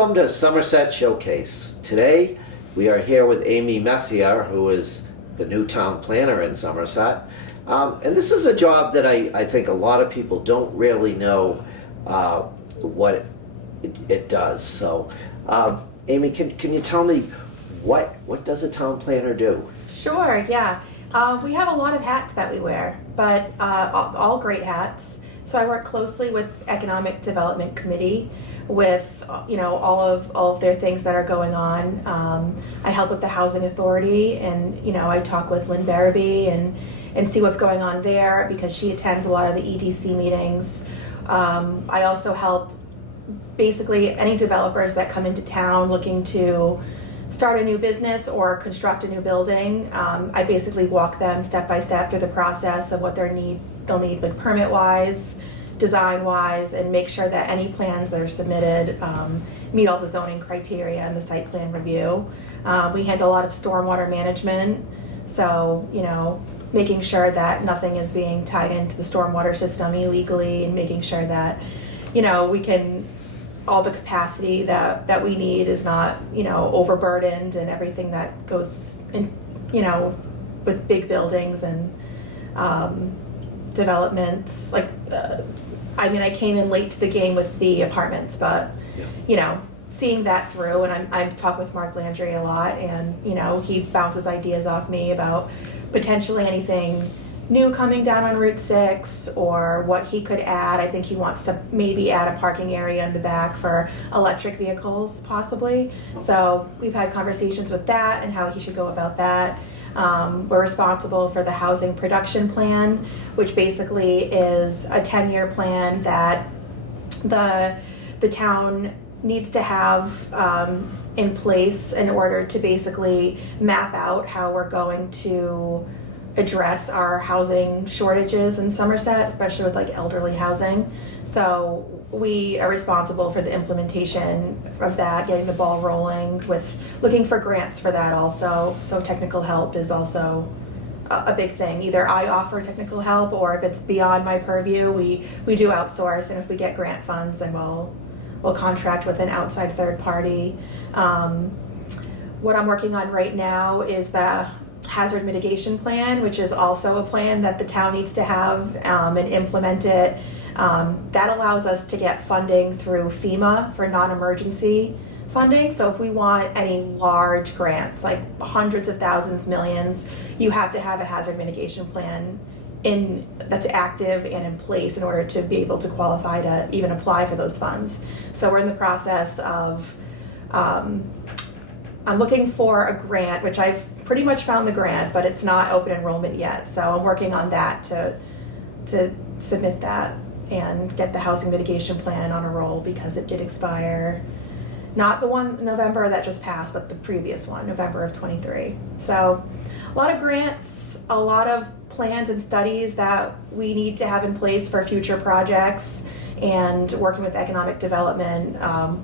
Welcome to Somerset Showcase. Today we are here with Amy Messier, who is the new town planner in Somerset. And this is a job that I think a lot of people don't really know what it does. So, Amy, can you tell me what does a town planner do? Sure, yeah. We have a lot of hats that we wear, but all great hats. So I work closely with Economic Development Committee with all of their things that are going on. I help with the Housing Authority, and I talk with Lynn Barabee and see what's going on there because she attends a lot of the EDC meetings. I also help basically any developers that come into town looking to start a new business or construct a new building. I basically walk them step by step through the process of what they'll need like permit-wise, design-wise, and make sure that any plans that are submitted meet all the zoning criteria and the site plan review. We handle a lot of stormwater management, so making sure that nothing is being tied into the stormwater system illegally, and making sure that we can all the capacity that we need is not overburdened, and everything that goes in with big buildings and developments. Like I came in late to the game with the apartments, but seeing that through, and I talk with Mark Landry a lot, and he bounces ideas off me about potentially anything new coming down on Route 6 or what he could add. I think he wants to maybe add a parking area in the back for electric vehicles possibly. So we've had conversations with that and how he should go about that. We're responsible for the housing production plan, which basically is a 10-year plan that the town needs to have in place in order to basically map out how we're going to address our housing shortages in Somerset, especially with like elderly housing. So we are responsible for the implementation of that, getting the ball rolling with looking for grants for that also. So technical help is also a big thing. Either I offer technical help, or if it's beyond my purview, we do outsource, and if we get grant funds, then we'll contract with an outside third party. What I'm working on right now is the hazard mitigation plan, which is also a plan that the town needs to have and implement it. That allows us to get funding through FEMA for non-emergency funding. So if we want any large grants, like hundreds of thousands, millions, you have to have a hazard mitigation plan that's active and in place in order to be able to qualify to even apply for those funds. So we're in the process of I'm looking for a grant, which I've pretty much found the grant, but it's not open enrollment yet. So I'm working on that to submit that and get the housing mitigation plan on a roll, because it did expire, not the one in November that just passed, but the previous one, November of 23. So a lot of grants, a lot of plans and studies that we need to have in place for future projects, and working with economic development,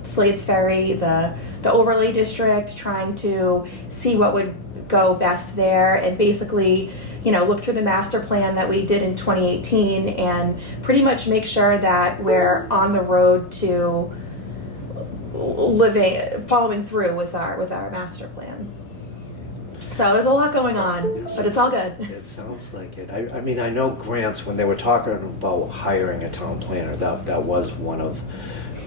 Slade's Ferry, the overlay district, trying to see what would go best there, and basically look through the master plan that we did in 2018 and pretty much make sure that we're on the road to following through with our master plan. So there's a lot going on, but it's all good. It sounds like it. I mean, I know grants, when they were talking about hiring a town planner, that was one of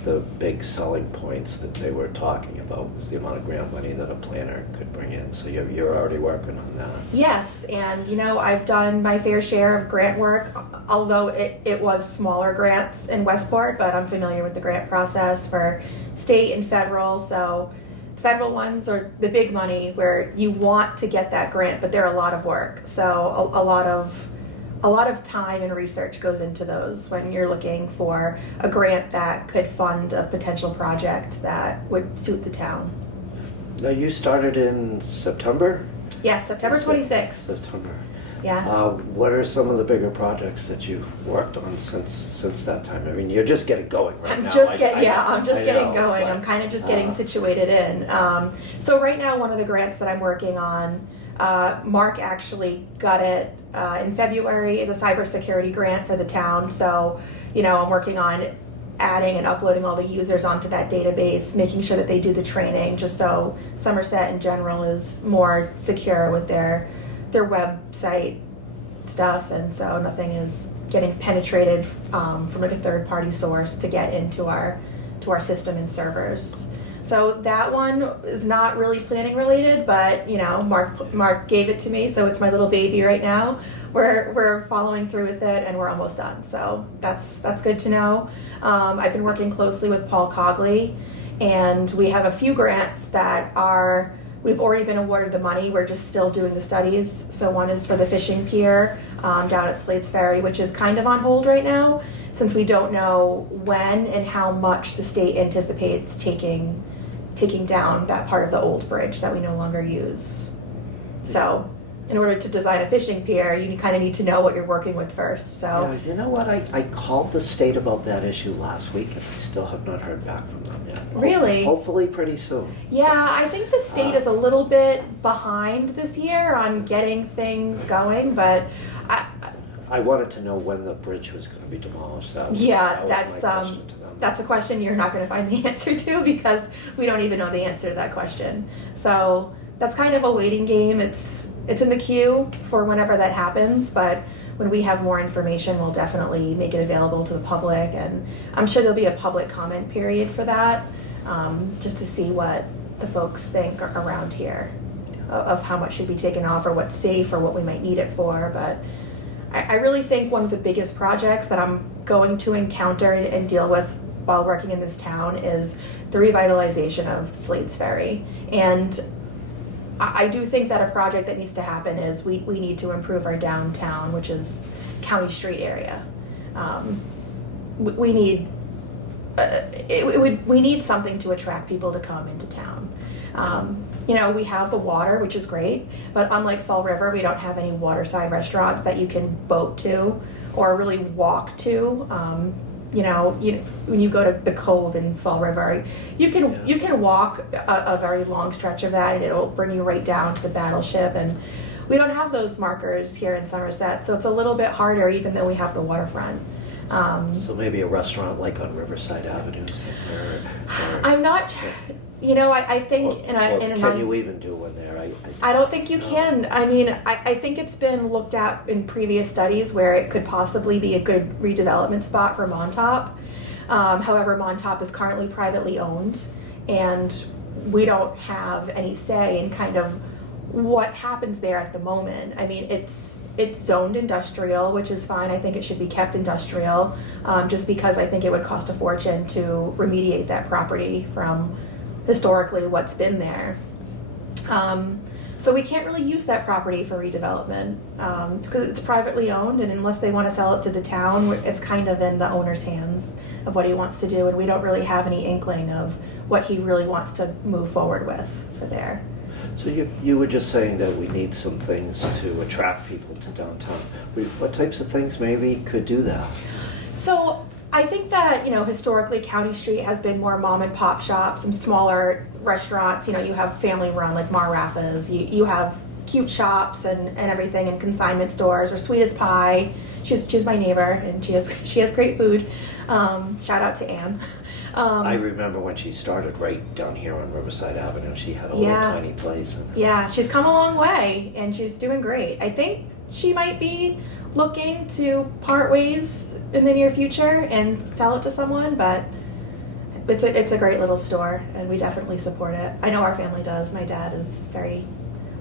the big selling points that they were talking about, was the amount of grant money that a planner could bring in. So you're already working on that. Yes, and I've done my fair share of grant work, although it was smaller grants in Westport, but I'm familiar with the grant process for state and federal. So federal ones are the big money where you want to get that grant, but they're a lot of work. So a lot of time and research goes into those when you're looking for a grant that could fund a potential project that would suit the town. Now, you started in September? Yeah, September 26th. September. Yeah. What are some of the bigger projects that you've worked on since that time? I mean, you're just getting going right now. I'm just getting going. I'm kind of just getting situated in. So right now, one of the grants that I'm working on, Mark actually got it in February. It's a cybersecurity grant for the town. So, I'm working on adding and uploading all the users onto that database, making sure that they do the training, just so Somerset in general is more secure with their website stuff, and so nothing is getting penetrated from like a third-party source to get into our system and servers. So that one is not really planning related, but you know, Mark gave it to me, so it's my little baby right now. We're following through with it, and we're almost done. So that's good to know. I've been working closely with Paul Cogley, and we have a few grants that we've already been awarded the money. We're just still doing the studies. So one is for the fishing pier down at Slade's Ferry, which is kind of on hold right now, since we don't know when and how much the state anticipates taking down that part of the old bridge that we no longer use. So in order to design a fishing pier, you kind of need to know what you're working with first. So yeah, you know what? I called the state about that issue last week, and I still have not heard back from them yet. Really? Hopefully pretty soon. Yeah, I think the state is a little bit behind this year on getting things going, but I wanted to know when the bridge was going to be demolished. That was yeah, my question to them. that's a question you're not going to find the answer to, because we don't even know the answer to that question. So that's kind of a waiting game. It's in the queue for whenever that happens, but when we have more information, we'll definitely make it available to the public, and I'm sure there'll be a public comment period for that, just to see what the folks think around here of how much should be taken off, or what's safe, or what we might need it for. But I really think one of the biggest projects that I'm going to encounter and deal with while working in this town is the revitalization of Slade's Ferry. And I do think that a project that needs to happen is we need to improve our downtown, which is County Street area. We need we need something to attract people to come into town. You know, we have the water, which is great, but unlike Fall River, we don't have any waterside restaurants that you can boat to or really walk to. You know, when you go to the Cove in Fall River, you can walk a very long stretch of that, and it'll bring you right down to the Battleship. And we don't have those markers here in Somerset, so it's a little bit harder, even though we have the waterfront. So maybe a restaurant like on Riverside Avenue somewhere. I'm not. You know, I think can you even do one there? I don't think you can. I mean, I think it's been looked at in previous studies where it could possibly be a good redevelopment spot for Montauk. However, Montauk is currently privately owned, and we don't have any say in kind of what happens there at the moment. I mean, it's zoned industrial, which is fine. I think it should be kept industrial, just because I think it would cost a fortune to remediate that property from historically what's been there. So we can't really use that property for redevelopment because it's privately owned, and unless they want to sell it to the town, it's kind of in the owner's hands of what he wants to do, and we don't really have any inkling of what he really wants to move forward with for there. So you were just saying that we need some things to attract people to downtown. What types of things maybe could do that? So I think that, you know, historically County Street has been more mom and pop shops, some smaller restaurants. You know, you have family run like Mar Rafa's, you have cute shops and everything, and consignment stores, or Sweet as Pie. She's my neighbor, and she has great food. Shout out to Anne. I remember when she started right down here on Riverside Avenue. She had a little tiny place. Yeah, she's come a long way, and she's doing great. I think she might be looking to part ways in the near future and sell it to someone, but it's a great little store, and we definitely support it. I know our family does. My dad is very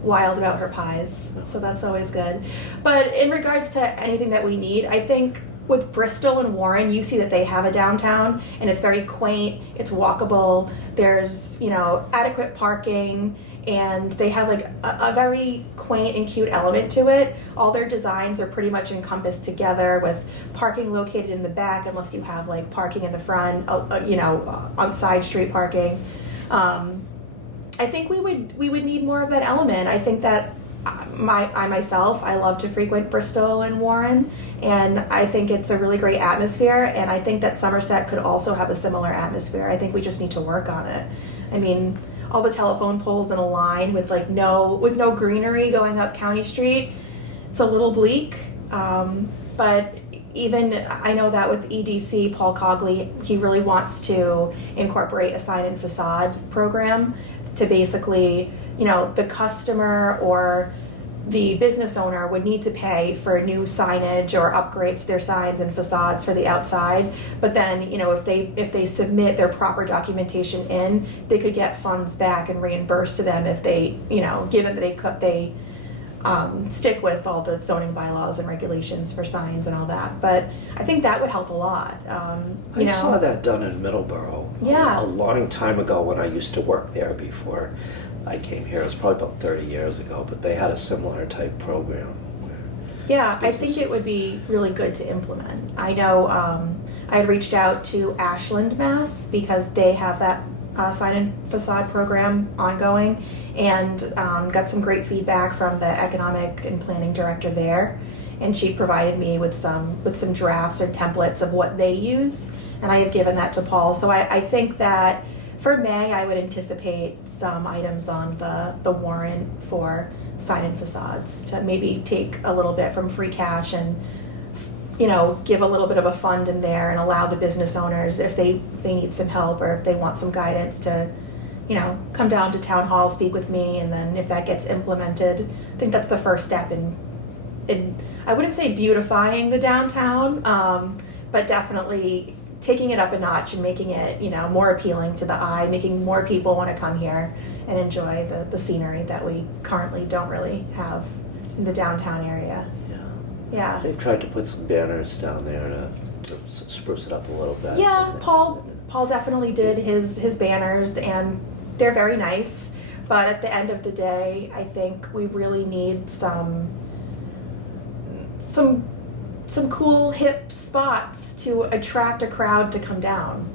wild about her pies, so that's always good. But in regards to anything that we need, I think with Bristol and Warren, you see that they have a downtown, and it's very quaint, it's walkable, there's, you know, adequate parking, and they have like a very quaint and cute element to it. All their designs are pretty much encompassed together, with parking located in the back unless you have like parking in the front, you know, on side street parking. I think we would need more of that element. I think that I love to frequent Bristol and Warren, and I think it's a really great atmosphere, and I think that Somerset could also have a similar atmosphere. I think we just need to work on it. I mean, all the telephone poles in a line with no greenery going up County Street, it's a little bleak, but even I know that with EDC, Paul Cogley, he really wants to incorporate a sign and facade program to basically, the customer or the business owner would need to pay for new signage or upgrades to their signs and facades for the outside. But then, if they submit their proper documentation in, they could get funds back and reimbursed to them if they, given that they stick with all the zoning bylaws and regulations for signs and all that. But I think that would help a lot. I saw that done in Middleborough Yeah. a long time ago when I used to work there before I came here. It was probably about 30 years ago, but they had a similar type program. Yeah, I think it would be really good to implement. I know I had reached out to Ashland, Mass, because they have that sign and facade program ongoing, and got some great feedback from the economic and planning director there. And she provided me with some drafts and templates of what they use, and I have given that to Paul. So I think that for May, I would anticipate some items on the warrant for sign and facades to maybe take a little bit from free cash and, give a little bit of a fund in there and allow the business owners, if they need some help or if they want some guidance, to, come down to town hall, speak with me, and then if that gets implemented, I think that's the first step in I wouldn't say beautifying the downtown, but definitely taking it up a notch and making it, more appealing to the eye, making more people want to come here and enjoy the scenery that we currently don't really have in the downtown area. Yeah. They've tried to put some banners down there to spruce it up a little bit. Yeah, Paul definitely did his banners, and they're very nice. But at the end of the day, I think we really need some cool hip spots to attract a crowd to come down.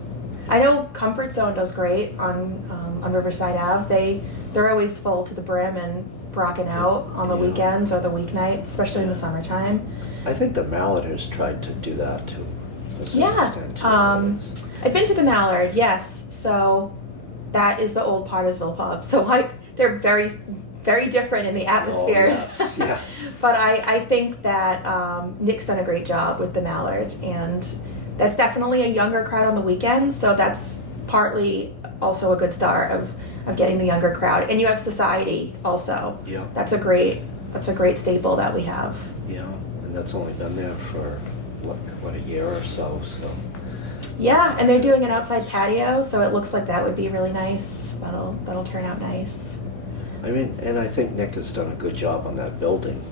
I know Comfort Zone does great on Riverside Ave. They're always full to the brim and rocking out on the weekends or the weeknights, especially in the summertime. I think the Mallard has tried to do that too. Yeah. I've been to the Mallard, yes. So that is the old Pottersville pub. So they're very, very different in the atmospheres. Oh, yes. But I think that Nick's done a great job with the Mallard, and that's definitely a younger crowd on the weekends. So that's partly also a good start of getting the younger crowd. And you have Society also. Yeah. That's a great staple that we have. Yeah, and that's only been there for what, a year or so. Yeah, and they're doing an outside patio, so it looks like that would be really nice. That'll turn out nice. I mean, and I think Nick has done a good job on that building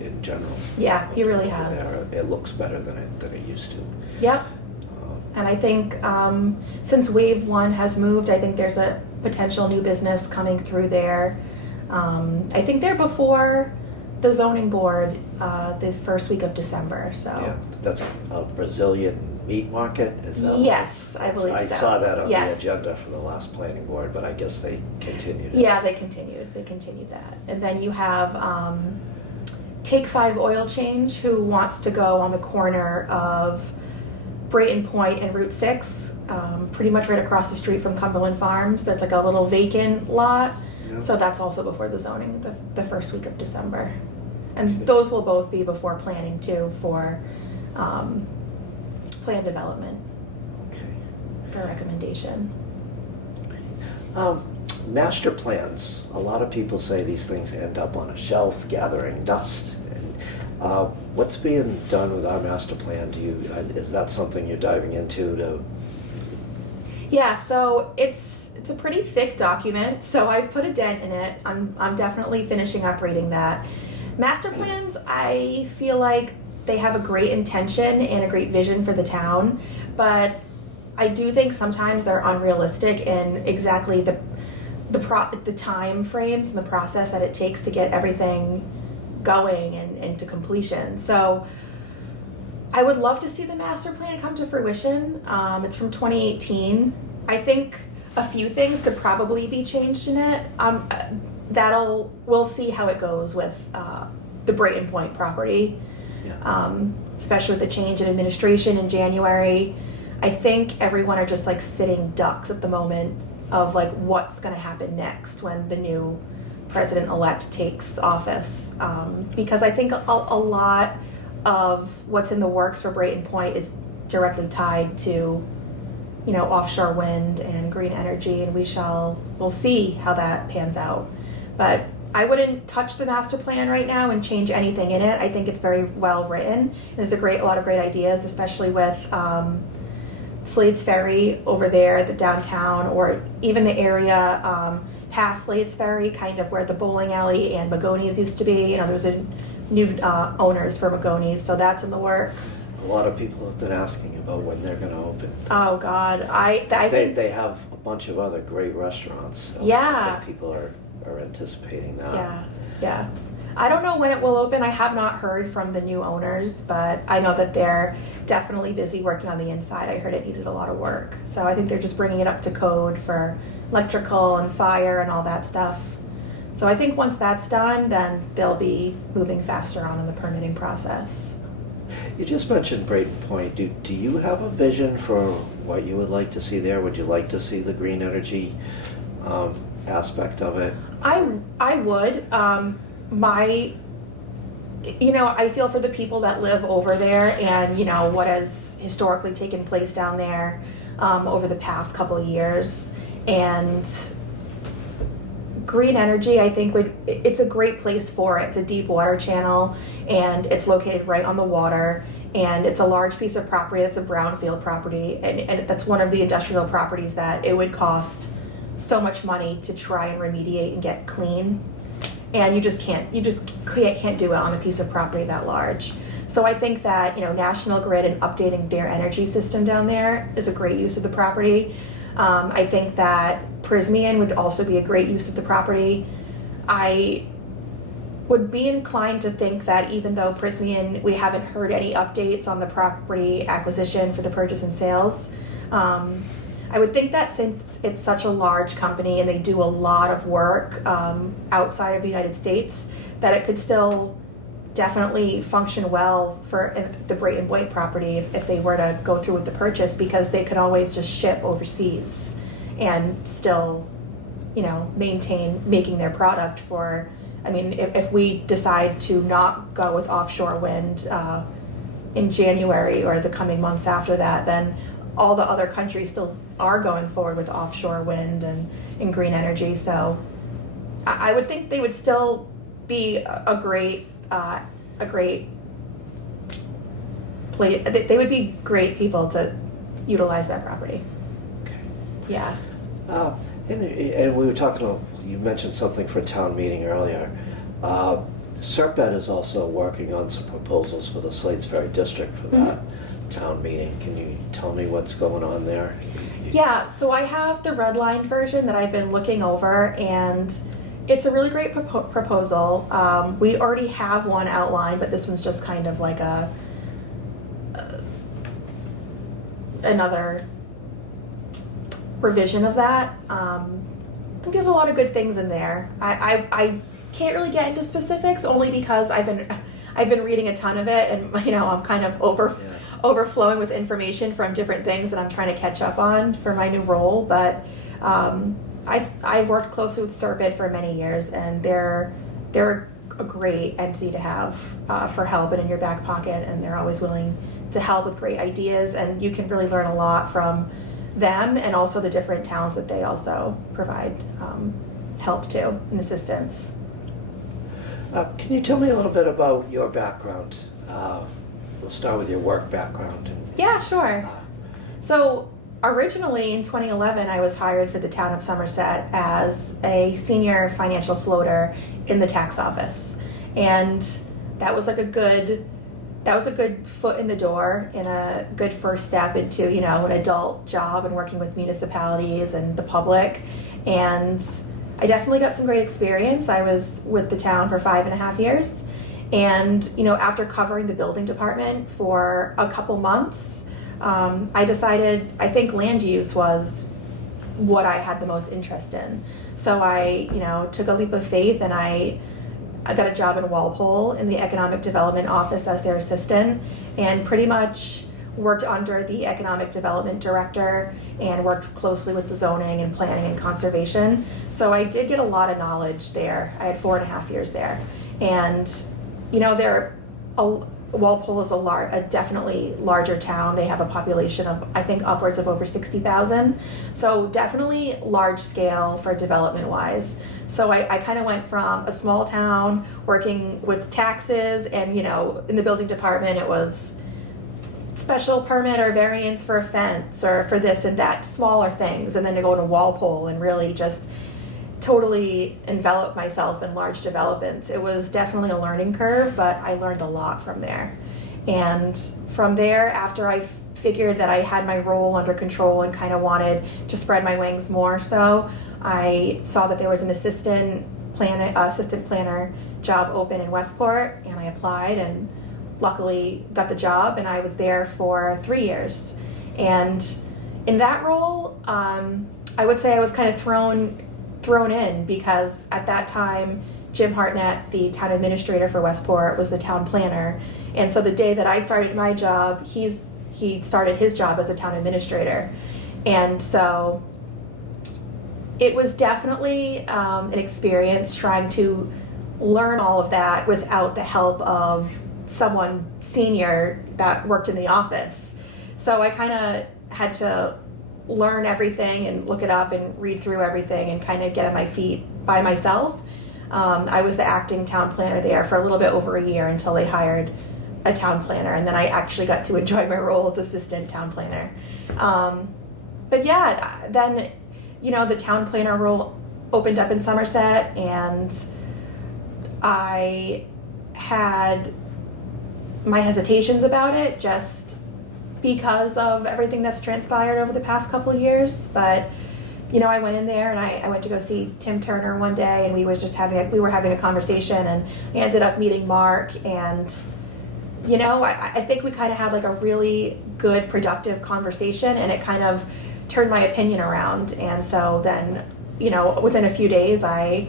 in general. Yeah, he really has. It looks better than it used to. Yep. And I think since Wave 1 has moved, I think there's a potential new business coming through there. I think they're before the zoning board the first week of December. So yeah, that's a Brazilian meat market. Is that yes, I believe so. I saw that on yes. the agenda for the last planning board, but I guess they continued it. Yeah, they continued that. And then you have Take 5 Oil Change, who wants to go on the corner of Brayton Point and Route 6, pretty much right across the street from Cumberland Farms. That's like a little vacant lot. Yeah. So that's also before the zoning, the first week of December. And those will both be before planning too, for plan development. Okay. For recommendation. Master plans. A lot of people say these things end up on a shelf gathering dust. And what's being done with our master plan? Is that something you're diving into? Yeah, so it's a pretty thick document, so I've put a dent in it. I'm definitely finishing up reading that. Master plans, I feel like they have a great intention and a great vision for the town, but I do think sometimes they're unrealistic in exactly the time frames and the process that it takes to get everything going and to completion. So I would love to see the master plan come to fruition. It's from 2018. I think a few things could probably be changed in it. We'll see how it goes with the Brayton Point property. Yeah. Especially with the change in administration in January. I think everyone are just like sitting ducks at the moment of like what's going to happen next when the new president-elect takes office. Because I think a lot of what's in the works for Brayton Point is directly tied to, offshore wind and green energy, and we'll see how that pans out. But I wouldn't touch the master plan right now and change anything in it. I think it's very well written. There's a lot of great ideas, especially with Slade's Ferry over there, the downtown, or even the area past Slade's Ferry, kind of where the bowling alley and Magoni's used to be. There's a new owners for Magoni's, so that's in the works. A lot of people have been asking about when they're going to open. Oh God, I think they have a bunch of other great restaurants. So yeah, I think people are anticipating that. Yeah. I don't know when it will open. I have not heard from the new owners, but I know that they're definitely busy working on the inside. I heard it needed a lot of work, so I think they're just bringing it up to code for electrical and fire and all that stuff. So I think once that's done, then they'll be moving faster on in the permitting process. You just mentioned Brayton Point. Do you have a vision for what you would like to see there? Would you like to see the green energy aspect of it? I would. I feel for the people that live over there and, what has historically taken place down there over the past couple of years. And green energy, I think it's a great place for it. It's a deep water channel and it's located right on the water, and it's a large piece of property. That's a brownfield property, and that's one of the industrial properties that it would cost so much money to try and remediate and get clean, and you just can't do it on a piece of property that large. So I think that National Grid and updating their energy system down there is a great use of the property. I think that Prysmian would also be a great use of the property. I would be inclined to think that even though Prysmian, we haven't heard any updates on the property acquisition for the purchase and sales, I would think that since it's such a large company and they do a lot of work outside of the United States, that it could still definitely function well for the Brayton Point property if they were to go through with the purchase, because they could always just ship overseas and still, maintain making their product for, if we decide to not go with offshore wind in January or the coming months after that, then all the other countries still are going forward with offshore wind and green energy. So I would think they would still be a great place. They would be great people to utilize that property. Okay. Yeah. And we were talking about, you mentioned something for town meeting earlier. Serpent is also working on some proposals for the Slates Ferry District for that town meeting. Can you tell me what's going on there? Yeah, so I have the red line version that I've been looking over, and it's a really great proposal. We already have one outlined, but this one's just kind of like another revision of that. I think there's a lot of good things in there. I can't really get into specifics only because I've been reading a ton of it, and I'm kind of overflowing with information from different things that I'm trying to catch up on for my new role. But I've worked closely with Serpent for many years, and they're a great entity to have for help and in your back pocket, and they're always willing to help with great ideas, and you can really learn a lot from them and also the different towns that they also provide help to and assistance. Can you tell me a little bit about your background? We'll start with your work background. Yeah, sure. So originally in 2011, I was hired for the town of Somerset as a senior financial floater in the tax office, and that was a good foot in the door and a good first step into an adult job and working with municipalities and the public. And I definitely got some great experience. I was with the town for 5.5 years, and after covering the building department for a couple months, I decided I think land use was what I had the most interest in. So I took a leap of faith, and I got a job in Walpole in the economic development office as their assistant, and pretty much worked under the economic development director and worked closely with the zoning and planning and conservation. So I did get a lot of knowledge there. I had 4.5 years there, and Walpole is a definitely larger town. They have a population of, I think, upwards of over 60,000. So definitely large scale for development wise. So I kind of went from a small town working with taxes and, in the building department, it was special permit or variance for a fence or for this and that, smaller things. And then to go to Walpole and really just totally envelop myself in large developments. It was definitely a learning curve, but I learned a lot from there. And from there, after I figured that I had my role under control and kind of wanted to spread my wings more so, I saw that there was an assistant planner job open in Westport, and I applied and luckily got the job, and I was there for 3 years. And in that role, I would say I was kind of thrown in because at that time Jim Hartnett, the town administrator for Westport, was the town planner, and so the day that I started my job, he started his job as the town administrator. And so it was definitely an experience trying to learn all of that without the help of someone senior that worked in the office. So I kind of had to learn everything and look it up and read through everything and kind of get on my feet by myself. I was the acting town planner there for a little bit over a year until they hired a town planner, and then I actually got to enjoy my role as assistant town planner. But yeah, then the town planner role opened up in Somerset, and I had my hesitations about it just because of everything that's transpired over the past couple of years. But I went in there and I went to go see Tim Turner one day, and we were having a conversation, and I ended up meeting Mark, and I think we kind of had like a really good productive conversation, and it kind of turned my opinion around. And so then within a few days I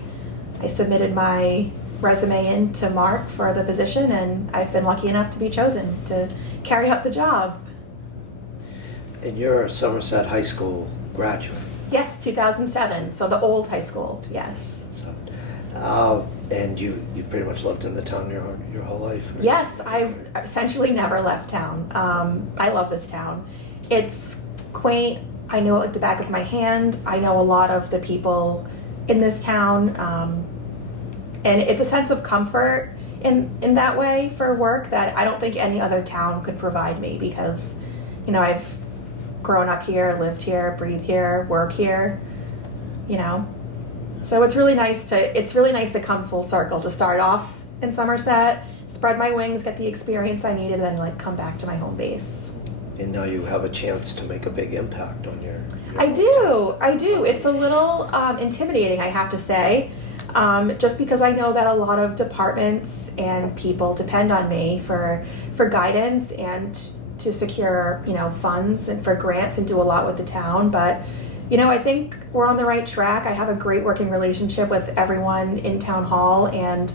submitted my resume in to Mark for the position, and I've been lucky enough to be chosen to carry out the job. And you're a Somerset High School graduate. Yes, 2007, so the old high school, yes. And you pretty much lived in the town your whole life? Right? Yes, I've essentially never left town. I love this town. It's quaint. I know it like the back of my hand. I know a lot of the people in this town. And it's a sense of comfort in that way for work that I don't think any other town could provide me, because I've grown up here, lived here, breathed here, work here, so it's really nice to come full circle, to start off in Somerset, spread my wings, get the experience I needed, and then come back to my home base. And now you have a chance to make a big impact on your I do. It's a little intimidating, I have to say. Just because I know that a lot of departments and people depend on me for guidance and to secure funds and for grants and do a lot with the town. But I think we're on the right track. I have a great working relationship with everyone in town hall, and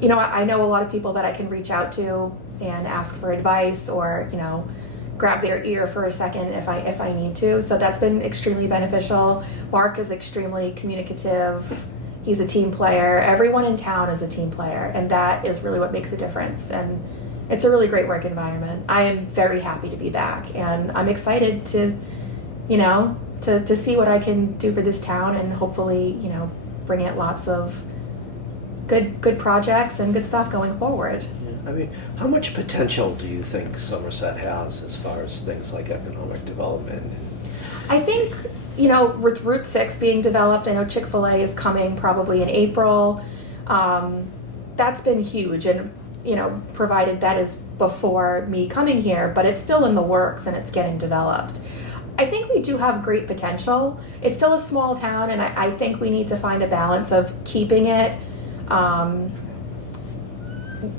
I know a lot of people that I can reach out to and ask for advice or grab their ear for a second if I need to. So that's been extremely beneficial. Mark is extremely communicative. He's a team player. Everyone in town is a team player, and that is really what makes a difference. And it's a really great work environment. I am very happy to be back, and I'm excited to see what I can do for this town, and hopefully, bring it lots of good projects and good stuff going forward. I mean, how much potential do you think Somerset has as far as things like economic development? I think, with Route 6 being developed, I know Chick-fil-A is coming probably in April. That's been huge, and, provided that is before me coming here, but it's still in the works and it's getting developed. I think we do have great potential. It's still a small town, and I think we need to find a balance of keeping it.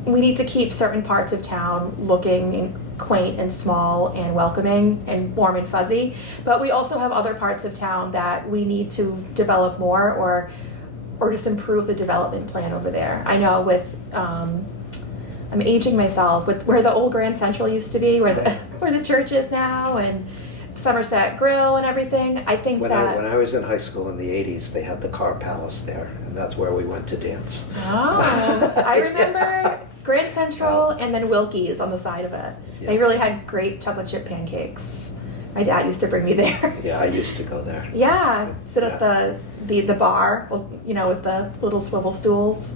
We need to keep certain parts of town looking quaint and small and welcoming and warm and fuzzy, but we also have other parts of town that we need to develop more or just improve the development plan over there. I know with I'm aging myself, with where the old Grand Central used to be, where the church is now, and Somerset Grill and everything. I think When that. I was in high school in the 80s, they had the Car Palace there, and that's where we went to dance. Oh, I remember Grand Central and then Wilkie's on the side of it. Yeah. They really had great chocolate chip pancakes. My dad used to bring me there. Yeah, I used to go there. Yeah, sit at the bar, you know, with the little swivel stools.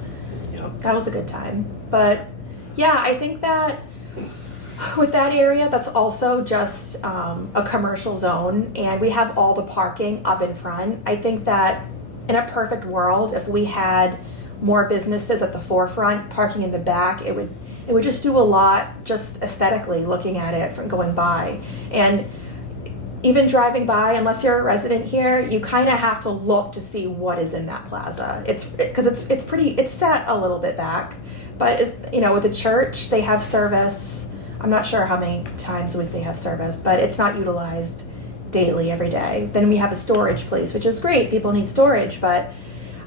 Yeah. That was a good time. But yeah, I think that with that area, that's also just a commercial zone, and we have all the parking up in front. I think that in a perfect world, if we had more businesses at the forefront, parking in the back, it would just do a lot, just aesthetically looking at it from going by. And even driving by, unless you're a resident here, you kind of have to look to see what is in that plaza. It's set a little bit back, but you know, with the church, they have service. I'm not sure how many times a week they have service, but it's not utilized daily every day. Then we have a storage place, which is great. People need storage, but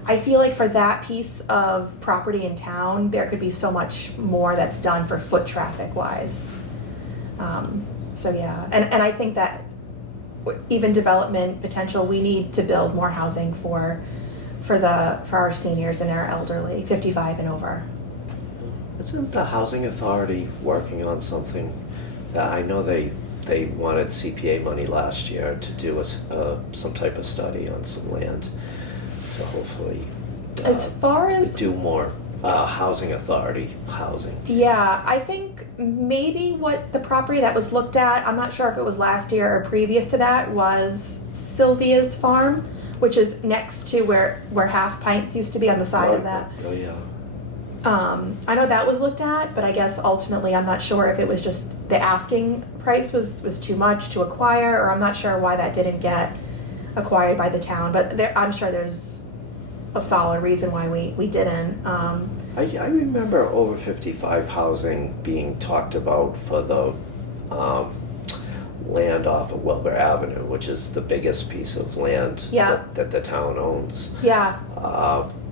I feel like for that piece of property in town, there could be so much more that's done for foot traffic wise. So yeah, and I think that even development potential, we need to build more housing for our seniors and our elderly, 55 and over. Isn't the Housing Authority working on something that I know they wanted CPA money last year to do some type of study on some land to hopefully As far as do more Housing Authority housing. Yeah, I think maybe what the property that was looked at, I'm not sure if it was last year or previous to that, was Sylvia's farm, which is next to where Half Pints used to be on the side of that. Oh yeah. I know that was looked at, but I guess ultimately I'm not sure if it was just the asking price was too much to acquire, or I'm not sure why that didn't get acquired by the town, but I'm sure there's a solid reason why we didn't. I remember over 55 housing being talked about for the land off of Wilbur Avenue, which is the biggest piece of land that the town owns. Yeah.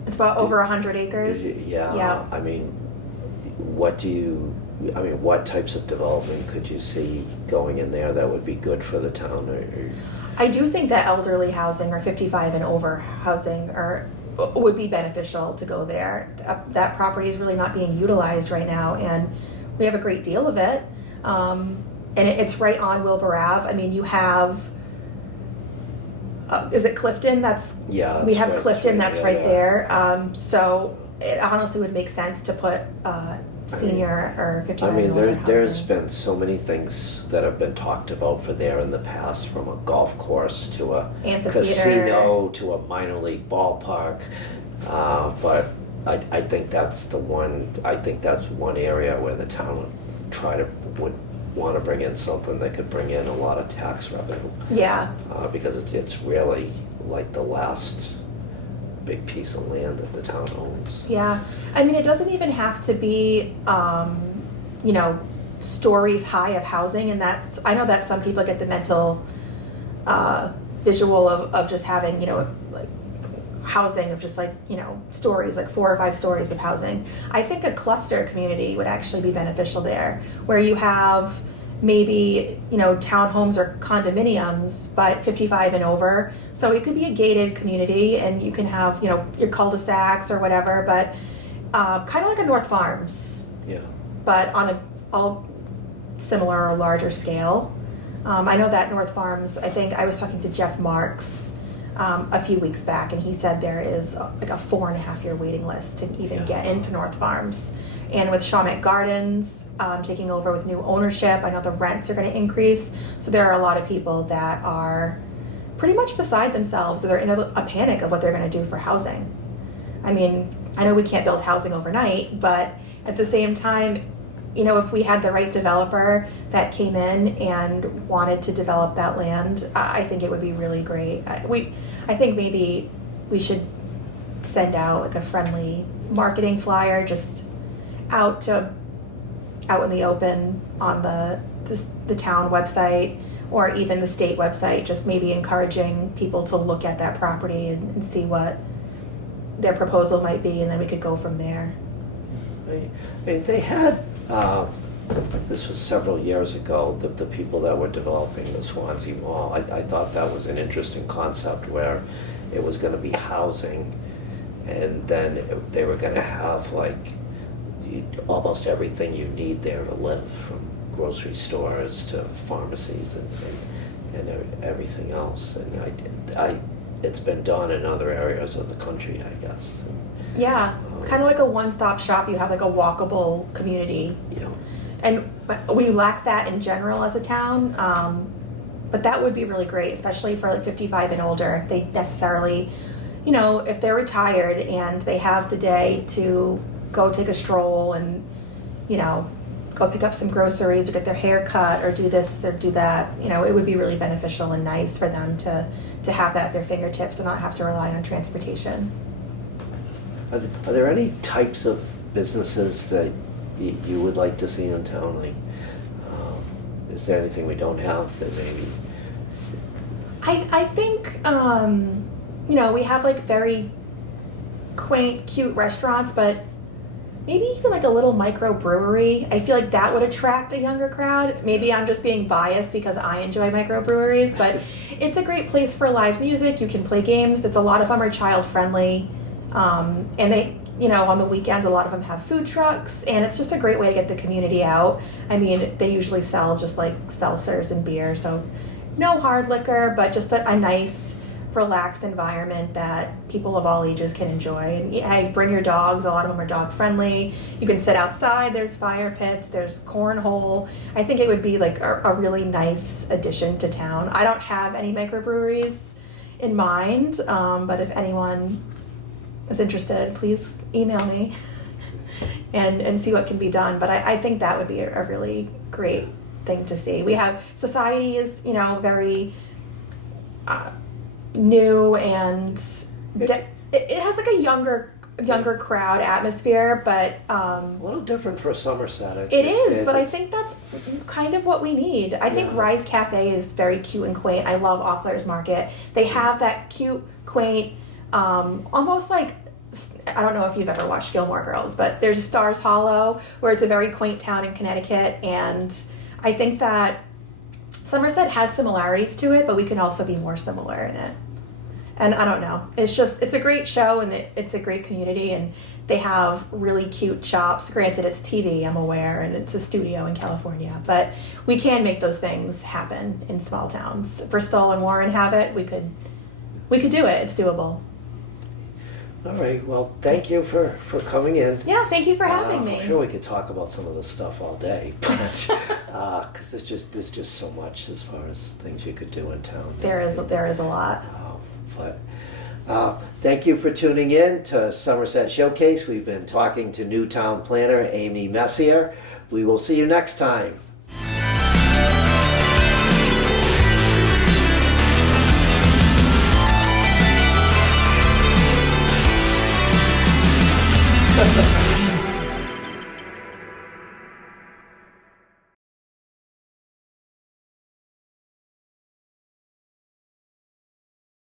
It's about over 100 acres. Yeah. I mean, what types of development could you see going in there that would be good for the town? I do think that elderly housing or 55 and over housing would be beneficial to go there. That property is really not being utilized right now, and we have a great deal of it. And it's right on Wilbur Ave. I mean, you have. Is it Clifton? We have right, Clifton. That's right there. there. So it honestly would make sense to put senior or 55 and older housing. There's been so many things that have been talked about for there in the past, from a golf course to a casino to a minor league ballpark. But I think that's one area where the town would want to bring in something that could bring in a lot of tax revenue. Yeah. Because it's really like the last big piece of land that the town owns. Yeah. I mean, it doesn't even have to be, stories high of housing, and I know that some people get the mental visual of just having, like housing of just stories, like 4 or 5 stories of housing. I think a cluster community would actually be beneficial there, where you have maybe, townhomes or condominiums, but 55 and over. So it could be a gated community, and you can have, your cul-de-sacs or whatever, but kind of like a North Farms. Yeah. But on all similar or larger scale. I know that North Farms, I think I was talking to Jeff Marks a few weeks back, and he said there is like a 4.5-year waiting list to even get into North Farms. And with Shawmut Gardens taking over with new ownership, I know the rents are going to increase. So there are a lot of people that are pretty much beside themselves. So they're in a panic of what they're going to do for housing. I mean, I know we can't build housing overnight, but at the same time, if we had the right developer that came in and wanted to develop that land, I think it would be really great. I think maybe we should send out like a friendly marketing flyer just out in the open on the town website or even the state website, just maybe encouraging people to look at that property and see what their proposal might be, and then we could go from there. I mean, they had this was several years ago, the people that were developing the Swansea Mall, I thought that was an interesting concept where it was gonna be housing, and then they were gonna have like almost everything you need there to live, from grocery stores to pharmacies and everything else. And it's been done in other areas of the country, I guess. Yeah, it's kind of like a one-stop shop. You have like a walkable community. Yeah. And we lack that in general as a town, but that would be really great, especially for like 55 and older. If they necessarily, you know, if they're retired and they have the day to go take a stroll and, you know, go pick up some groceries or get their hair cut or do this or do that, you know, it would be really beneficial and nice for them to have that at their fingertips and not have to rely on transportation. Are there any types of businesses that you would like to see in town? Like, is there anything we don't have that maybe? I think, you know, we have like very quaint, cute restaurants, but maybe even like a little microbrewery. I feel like that would attract a younger crowd. Maybe I'm just being biased because I enjoy microbreweries, but it's a great place for live music. You can play games. That's a lot of them are child friendly. And they, you know, on the weekends, a lot of them have food trucks, and it's just a great way to get the community out. I mean, they usually sell just like seltzers and beer, so no hard liquor, but just a nice, relaxed environment that people of all ages can enjoy. And hey, bring your dogs. A lot of them are dog friendly. You can sit outside. There's fire pits. There's cornhole. I think it would be like a really nice addition to town. I don't have any microbreweries in mind, but if anyone is interested, please email me and see what can be done. But I think that would be a really great thing to see. We have society is, you know, very new, and it has like a younger crowd atmosphere, but A little different for Somerset, I think. it is, but I think that's kind of what we need. I think Yeah. Rise Cafe is very cute and quaint. I love Auckler's Market. They have that cute, quaint, almost like, I don't know if you've ever watched Gilmore Girls, but there's Stars Hollow, where it's a very quaint town in Connecticut, and I think that Somerset has similarities to it, but we can also be more similar in it. And I don't know, it's a great show, and it's a great community, and they have really cute shops. Granted, it's TV, I'm aware, and it's a studio in California, but we can make those things happen in small towns. Bristol and Warren have it. We could do it. It's doable. All right, well, thank you for coming in. Yeah, thank you for having me. I'm sure we could talk about some of this stuff all day, but because there's just so much as far as things you could do in town. There is a lot. But thank you for tuning in to Somerset Showcase. We've been talking to new town planner Amy Messier. We will see you next time. Ha ha ha.